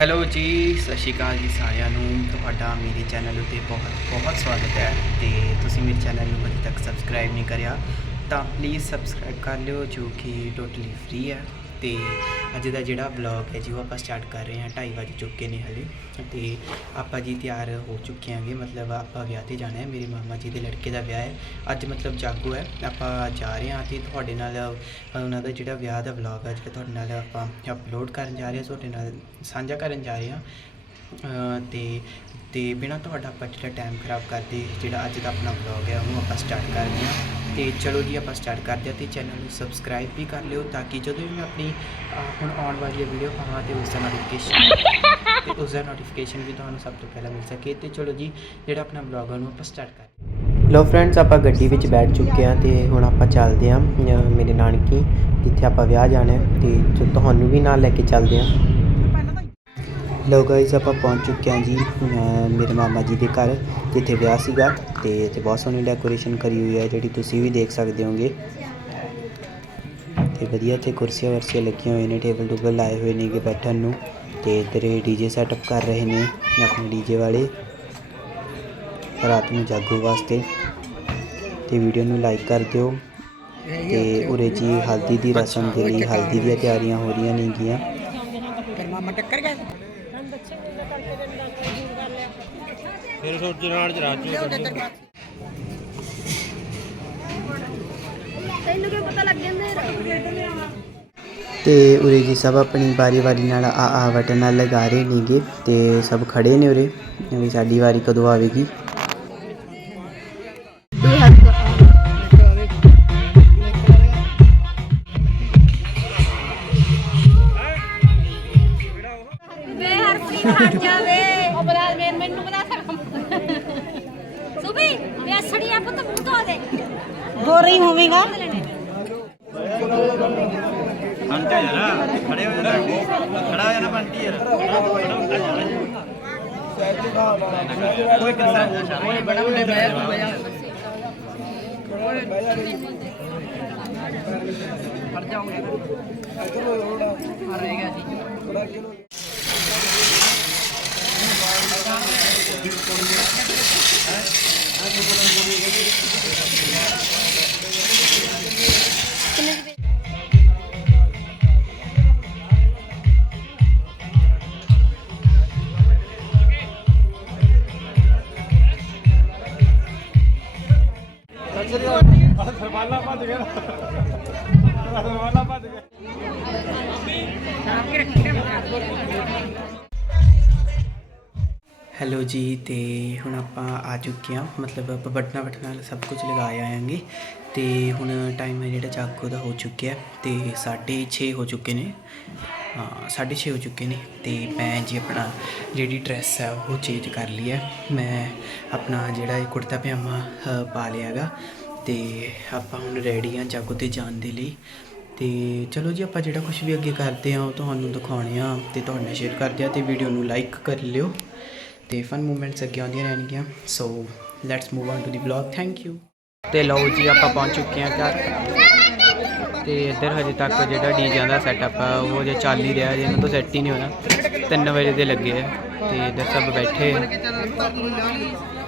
Hello ਜੀ, ਸਤਿ ਸ਼੍ਰੀ ਅਕਾਲ ਜੀ ਸਾਰਿਆਂ ਨੂੰ। ਤੁਹਾਡਾ ਮੇਰੇ ਚੈਨਲ ਉੱਤੇ ਬਹੁਤ ਬਹੁਤ ਸਵਾਗਤ ਹੈ ਤੇ ਤੁਸੀਂ ਮੇਰੇ ਚੈਨਲ ਨੂੰ ਅਜੇ ਤੱਕ ਸਬਸਕ੍ਰਾਈਬ ਨਹੀਂ ਕਰਿਆ ਤਾਂ ਪਲੀਜ਼ ਸਬਸਕ੍ਰਾਈਬ ਕਰ ਲਿਓ ਜੋ ਕਿ ਟੋਟਲੀ ਫ੍ਰੀ ਹੈ। ਤੇ ਅੱਜ ਦਾ ਜਿਹੜਾ ਵਲੌਗ ਹੈ ਜੀ, ਉਹ ਆਪਾਂ ਸਟਾਰਟ ਕਰ ਰਹੇ ਹਾਂ 2:30 ਵਜੇ ਚੁੱਕੇ ਨੇ ਹਲੇ ਤੇ ਆਪਾਂ ਜੀ ਤਿਆਰ ਹੋ ਚੁੱਕੇ ਹਾਂਗੇ, ਮਤਲਬ ਆਪਾਂ ਵਿਆਹ ਤੇ ਜਾਣਾ ਹੈ, ਮੇਰੇ ਮਾਮਾ ਜੀ ਦੇ ਲੜਕੇ ਦਾ ਵਿਆਹ ਹੈ, ਅੱਜ ਮਤਲਬ ਜਾਗੋ ਹੈ, ਆਪਾਂ ਜਾ ਰਹੇ ਹਾਂ ਤੇ ਤੁਹਾਡੇ ਨਾਲ ਉਹਨਾਂ ਦਾ ਜਿਹੜਾ ਵਿਆਹ ਦਾ ਵਲੌਗ ਹੈ ਜਿਹੜਾ ਤੁਹਾਡੇ ਨਾਲ ਆਪਾਂ ਅਪਲੋਡ ਕਰਨ ਜਾ ਰਹੇ ਹਾਂ, ਤੁਹਾਡੇ ਨਾਲ ਸਾਂਝਾ ਕਰਨ ਜਾ ਰਹੇ ਹਾਂ ਅਤੇ ਤੇ ਬਿਨਾਂ ਤੁਹਾਡਾ ਆਪਾਂ ਜਿਹੜਾ ਟਾਈਮ ਖਰਾਬ ਕਰਦੇ, ਜਿਹੜਾ ਅੱਜ ਦਾ ਆਪਣਾ ਵਲੌਗ ਹੈ, ਉਹਨੂੰ ਆਪਾਂ ਸਟਾਰਟ ਕਰਦੇ ਹਾਂ। ਤੇ ਚਲੋ ਜੀ, ਆਪਾਂ ਸਟਾਰਟ ਕਰਦੇ ਹਾਂ ਤੇ ਚੈਨਲ ਨੂੰ ਸਬਸਕ੍ਰਾਈਬ ਵੀ ਕਰ ਲਿਓ ਤਾਂ ਕਿ ਜਦੋਂ ਵੀ ਮੈਂ ਆਪਣੀ ਹੁਣ ਆਉਣ ਵਾਲੀ ਵੀਡੀਓ ਪਾਵਾਂ ਤੇ ਉਸ ਦਾ ਨੋਟੀਫਿਕੇਸ਼ਨ ਤੇ ਉਸ ਦਾ ਨੋਟੀਫਿਕੇਸ਼ਨ ਵੀ ਤੁਹਾਨੂੰ ਸਭ ਤੋਂ ਪਹਿਲਾਂ ਮਿਲ ਸਕੇ। ਤੇ ਚਲੋ ਜੀ, ਜਿਹੜਾ ਆਪਣਾ ਵਲੌਗ ਉਹਨੂੰ ਆਪਾਂ ਸਟਾਰਟ ਕਰਦੇ ਲੋ ਫਰੈਂਡਸ ਆਪਾਂ ਗੱਡੀ ਵਿੱਚ ਬੈਠ ਚੁੱਕੇ ਹਾਂ ਤੇ ਹੁਣ ਆਪਾਂ ਚੱਲਦੇ ਹਾਂ ਮੇਰੇ ਨਾਨਕੀ, ਜਿੱਥੇ ਆਪਾਂ ਵਿਆਹ ਜਾਣਾ ਹੈ। ਤੇ ਤੁਹਾਨੂੰ ਵੀ ਨਾਲ ਲੈ ਕੇ ਚੱਲਦੇ ਹਾਂ। ਲੋ ਗਾਇਸ ਆਪਾਂ ਪਹੁੰਚ ਚੁੱਕੇ ਹਾਂ ਜੀ ਮੇਰੇ ਮਾਮਾ ਜੀ ਦੇ ਘਰ, ਜਿੱਥੇ ਵਿਆਹ ਸੀਗਾ ਤੇ ਇੱਥੇ ਬਹੁਤ ਸੋਹਣੀ ਡੈਕੋਰੇਸ਼ਨ ਕਰੀ ਹੋਈ ਹੈ, ਜਿਹੜੀ ਤੁਸੀਂ ਵੀ ਦੇਖ ਸਕਦੇ ਹੋਗੇ। ਤੇ ਵਧੀਆ ਇੱਥੇ ਕੁਰਸੀਆਂ ਵਰਸੀਆਂ ਲੱਗੀਆਂ ਹੋਈਆਂ ਨੇ ਟੇਬਲ ਟੂਬਲ ਲਾਏ ਹੋਏ ਨੇਗੇ ਬੈਠਣ ਨੂੰ ਤੇ ਇੱਧਰ ਡੀਜੇ ਸੈਟਅਪ ਕਰ ਰਹੇ ਨੇ, ਆਪਣੇ ਡੀਜੇ ਵਾਲੇ। ਰਾਤ ਨੂੰ ਜਾਗੋ ਵਾਸਤੇ। ਤੇ ਵੀਡੀਓ ਨੂੰ ਲਾਈਕ ਕਰ ਦਿਓ। ਤੇ ਉਰੇ ਜੀ ਹਲਦੀ ਦੀ ਰਸਮ ਦੇ ਲਈ ਹਲਦੀ ਦੀਆਂ ਤਿਆਰੀਆਂ ਹੋ ਰਹੀਆਂ ਨੇਗੀਆਂ। ਫਿਰ ਸੋਚ ਨਾਲ ਜਰਾ ਤੈਨੂੰ ਕੀ ਪਤਾ ਲੱਗ ਜਾਂਦਾ ਤੇ ਉਰੇ ਜੀ ਸਭ ਆਪਣੀ ਵਾਰੀ ਵਾਰੀ ਨਾਲ ਆ ਆ ਬਟਨ ਨਾਲ ਲਗਾ ਰਹੇ ਨੇਗੇ ਤੇ ਸਭ ਖੜੇ ਨੇ ਉਰੇ। ਵੀ ਸਾਡੀ ਵਾਰੀ ਕਦੋਂ ਆਵੇਗੀ? ਵੇ ਹਰਪ੍ਰੀਤ ਹਟ ਜਾਵੇ ਉਹ ਬਰਾ ਮੈਨੂੰ ਬਤਾ ਸੁਬੀ ਵੇ ਅਸੜੀਆ ਪੁੱਤ ਮੂੰਹ ਧੋ ਦੇ ਗੋਰੀ ਹੋਵੇਗਾ ਅੰਟਾ ਯਾਰ ਖੜੇ ਹੋ ਜਾ ਖੜਾ ਹੋ ਜਾਣਾ ਬੰਟੀ ਯਾਰ ਕੋਈ ਕਿਸਾ ਕੋਈ ਬੜਾ ਮੁੰਡੇ ਬੈਠ ਤੂੰ ਬਜਾ ਹੈਲੋ ਜੀ ਤੇ ਹੁਣ ਆਪਾਂ ਆ ਚੁੱਕੇ ਹਾਂ। ਮਤਲਬ ਆਪਾਂ ਬਟਨਾ ਬਟਨਾ ਸਭ ਕੁਝ ਲਗਾ ਆਏਗੇ ਤੇ ਹੁਣ ਟਾਈਮ ਹੈ ਜਿਹੜਾ ਜਾਗੋ ਦਾ ਹੋ ਚੁੱਕਿਆ ਤੇ 6:30 ਹੋ ਚੁੱਕੇ ਨੇ। ਹਾਂ 6:30 ਹੋ ਚੁੱਕੇ ਨੇ। ਤੇ ਮੈਂ ਜੀ ਆਪਣਾ ਜਿਹੜੀ ਡਰੈਸ ਹੈ ਉਹ ਚੇਂਜ ਕਰ ਲਈ ਹੈ। ਮੈਂ ਆਪਣਾ ਜਿਹੜਾ ਇਹ ਕੁੜਤਾ ਪਜਾਮਾ ਅ, ਪਾ ਲਿਆਗਾ ਤੇ ਆਪਾਂ ਹੁਣ ਰੈਡੀ ਹਾਂ ਜਾਗੋ ਤੇ ਜਾਣ ਦੇ ਲਈ। ਤੇ ਚਲੋ ਜੀ, ਆਪਾਂ ਜਿਹੜਾ ਕੁਝ ਵੀ ਅੱਗੇ ਕਰਦੇ ਆ, ਉਹ ਤੁਹਾਨੂੰ ਦਿਖਾਉਣੇ ਆ ਤੇ ਤੁਹਾਡੇ ਨਾਲ ਸ਼ੇਅਰ ਕਰਦੇ ਆ ਤੇ ਵੀਡੀਓ ਨੂੰ ਲਾਈਕ ਕਰ ਲਿਓ। ਤੇ ਫਨ ਮੂਮੈਂਟਸ ਅੱਗੇ ਆਉਂਦੀਆਂ ਰਹਿਣਗੀਆਂ। So let's move on to the vlog thank you ਤੇ ਲਓ ਜੀ, ਆਪਾਂ ਪਹੁੰਚ ਚੁੱਕੇ ਹਾਂ ਘਰ। ਤੇ ਇੱਧਰ ਹਜੇ ਤੱਕ ਜਿਹੜਾ ਡੀਜਾਂ ਦਾ ਸੈਟਅਪ ਆ, ਉਹ ਜੇ ਚੱਲ ਹੀ ਰਿਹਾ। ਜੇ ਇਹਨਾਂ ਤੋਂ ਸੈੱਟ ਹੀ ਨਹੀਂ ਹੋਣਾ 3 ਵਜੇ ਦੇ ਲੱਗੇ ਆ। ਤੇ ਇੱਧਰ ਸਭ ਬੈਠੇ ਆ।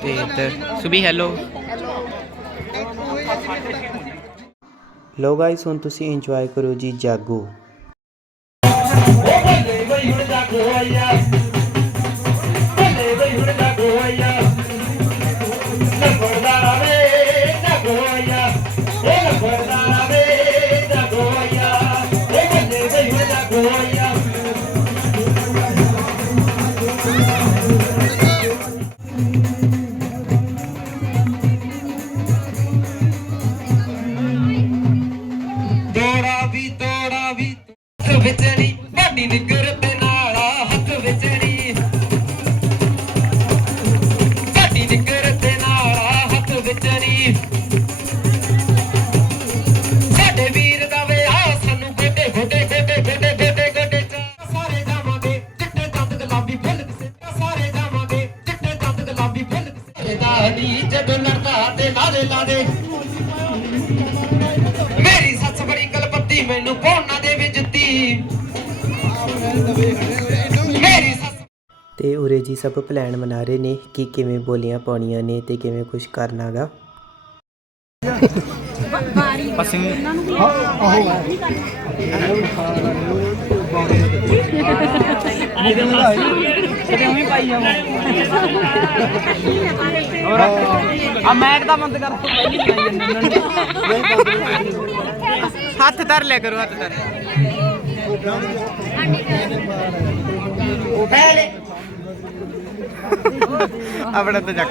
ਤੇ ਇੱਧਰ, ਸੁਬੀ ਹੈਲੋ ਲੋ ਗਾਇਸ ਹੁਣ ਤੁਸੀਂ ਇੰਜੋਏ ਕਰੋ ਜੀ ਜਾਗੋ। ਤੋੜਾ ਵੀ ਤੋੜਾ ਵੀ ਹੱਥ ਵਿੱਚ ਜੀ ਸਭ ਪਲਾਨ ਬਣਾ ਰਹੇ ਨੇ ਕਿ ਕਿਵੇਂ ਬੋਲੀਆਂ ਪਾਉਣੀਆਂ ਨੇ ਤੇ ਕਿਵੇਂ ਕੁਝ ਕਰਨਾਗਾ ਆ ਮੈਕ ਦਾ ਬੰਦ ਕਰ ਪਹਿਲੀ ਸੁਣਾਈ ਜਾਂਦੇ ਇਹਨਾਂ ਨੂੰ ਹੱਥ ਧਰ। ਲਿਆ ਕਰੋ ਹੱਥ ਧਰ ਆਪਣਾ ਤਾਂ ਚੱਕ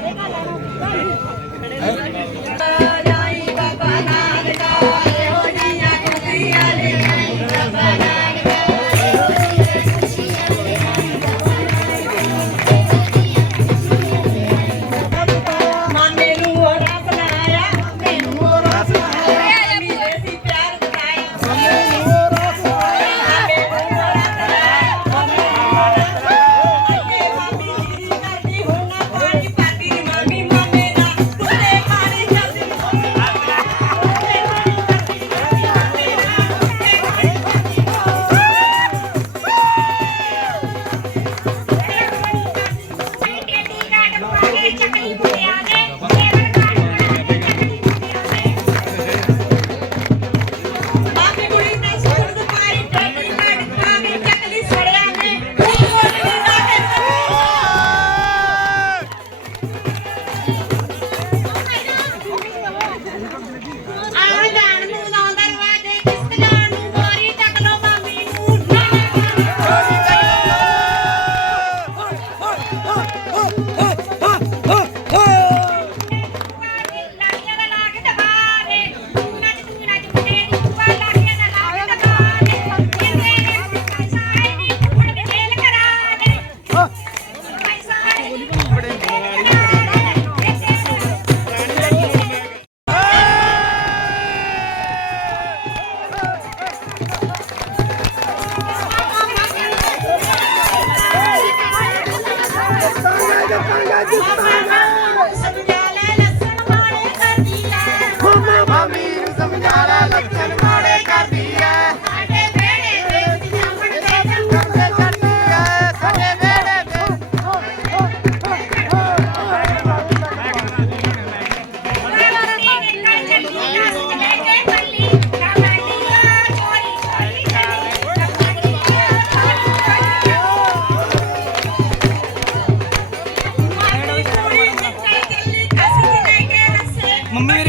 ਮੰਮੀ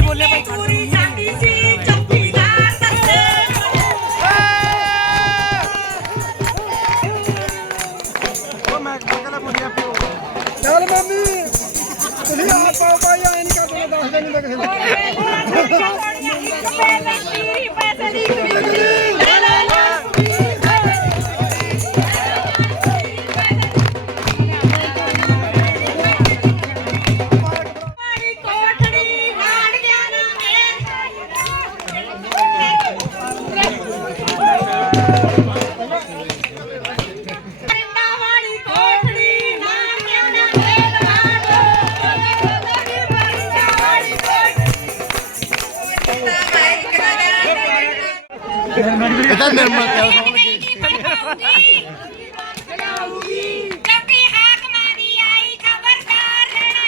ਹਾਕ ਮਾਰੀ ਆਈ ਖਬਰਦਾਰ ਰਹਿਣਾ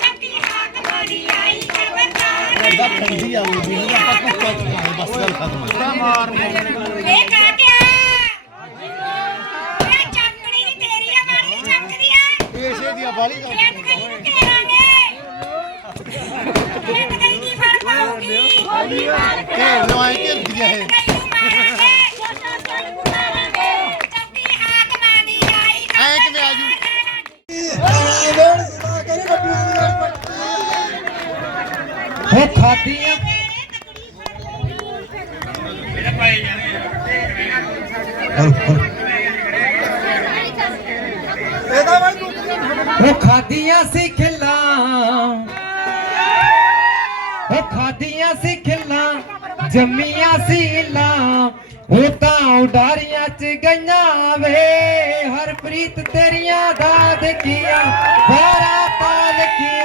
ਠੰਡੀ ਵੀ ਨਹੀਂ ਆਪਾਂ ਕੁੱਤਾ ਚੁਕਾਏ ਬਸ ਗੱਲ ਖਤਮ ਇਹ ਕਾਟਿਆ ਇਹ ਚੱਕਣੀ ਦੀ ਤੇਰੀ ਆ ਮਾਰੀ ਚੱਕਦੀ ਆ। ਏਸੇ ਦੀ ਬਾਲੀ ਗੱਲ ਇਹ ਇਹ ਕਈ ਕੀ ਫੜ ਪਾਉਗੀ ਖਾਦੀਆਂ ਉਹ ਖਾਦੀਆਂ ਸੀ ਖਿੱਲਾਂ। ਉਹ ਖਾਦੀਆਂ ਸੀ ਖਿੱਲਾਂ ਜੰਮੀਆਂ ਸੀ ਇੱਲਾਂ। ਉਹ ਤਾਂ ਉਡਾਰੀਆਂ ਚ ਗਈਆਂ ਵੇ ਹਰਪ੍ਰੀਤ ਤੇਰੀਆਂ ਦਾਦ ਕੀਆਂ ਬਾਰਾ ਪਾਲ ਕੀਆਂ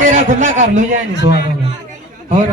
ਤੇਰਾ ਖੁੱਲਾ ਕਰ ਲੂ ਜਾਏ ਨਹੀਂ ਸਵਾਦ ਹੋਰ।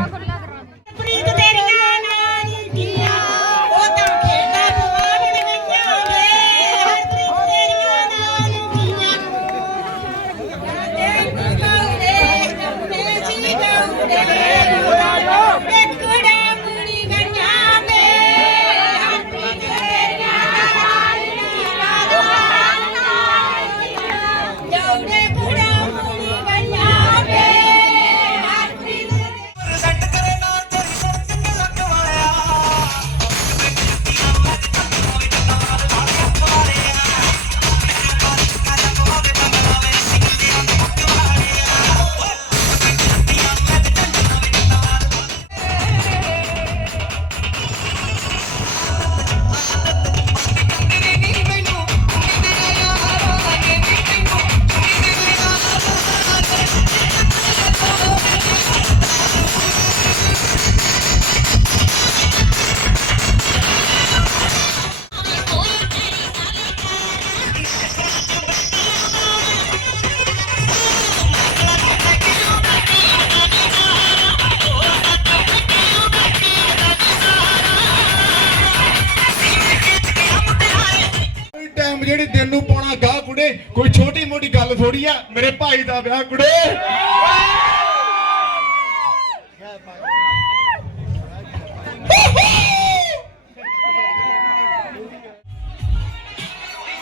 ਟਾਈਮ ਜਿਹੜੀ ਦਿਨ ਨੂੰ ਪਾਉਣਾ ਗਾਹ ਕੁੜੇ ਕੋਈ ਛੋਟੀ ਮੋਟੀ ਗੱਲ ਥੋੜੀ ਆ ਮੇਰੇ ਭਾਈ ਦਾ ਵਿਆਹ ਕੁੜੇ।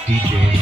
ਚਲੋ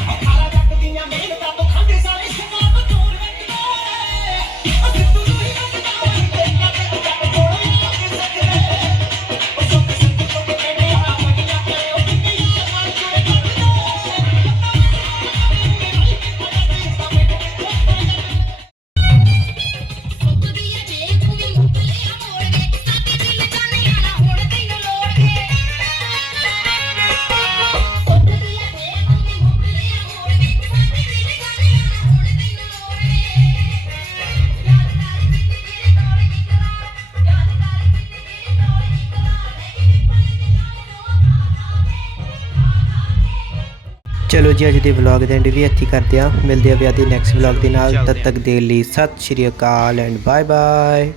ਜੀ ਅੱਜ ਦੇ ਵਲੌਗ ਦੇ ਐਂਡ ਵੀ ਇੱਥੇ ਕਰਦੇ ਆ ਮਿਲਦੇ ਆ ਵਿਆਹ ਦੇ ਨੈਕਸਟ ਵਲੌਗ ਦੇ ਨਾਲ। ਤਦ ਤੱਕ ਦੇ ਲਈ Sat Sri Akal and bye bye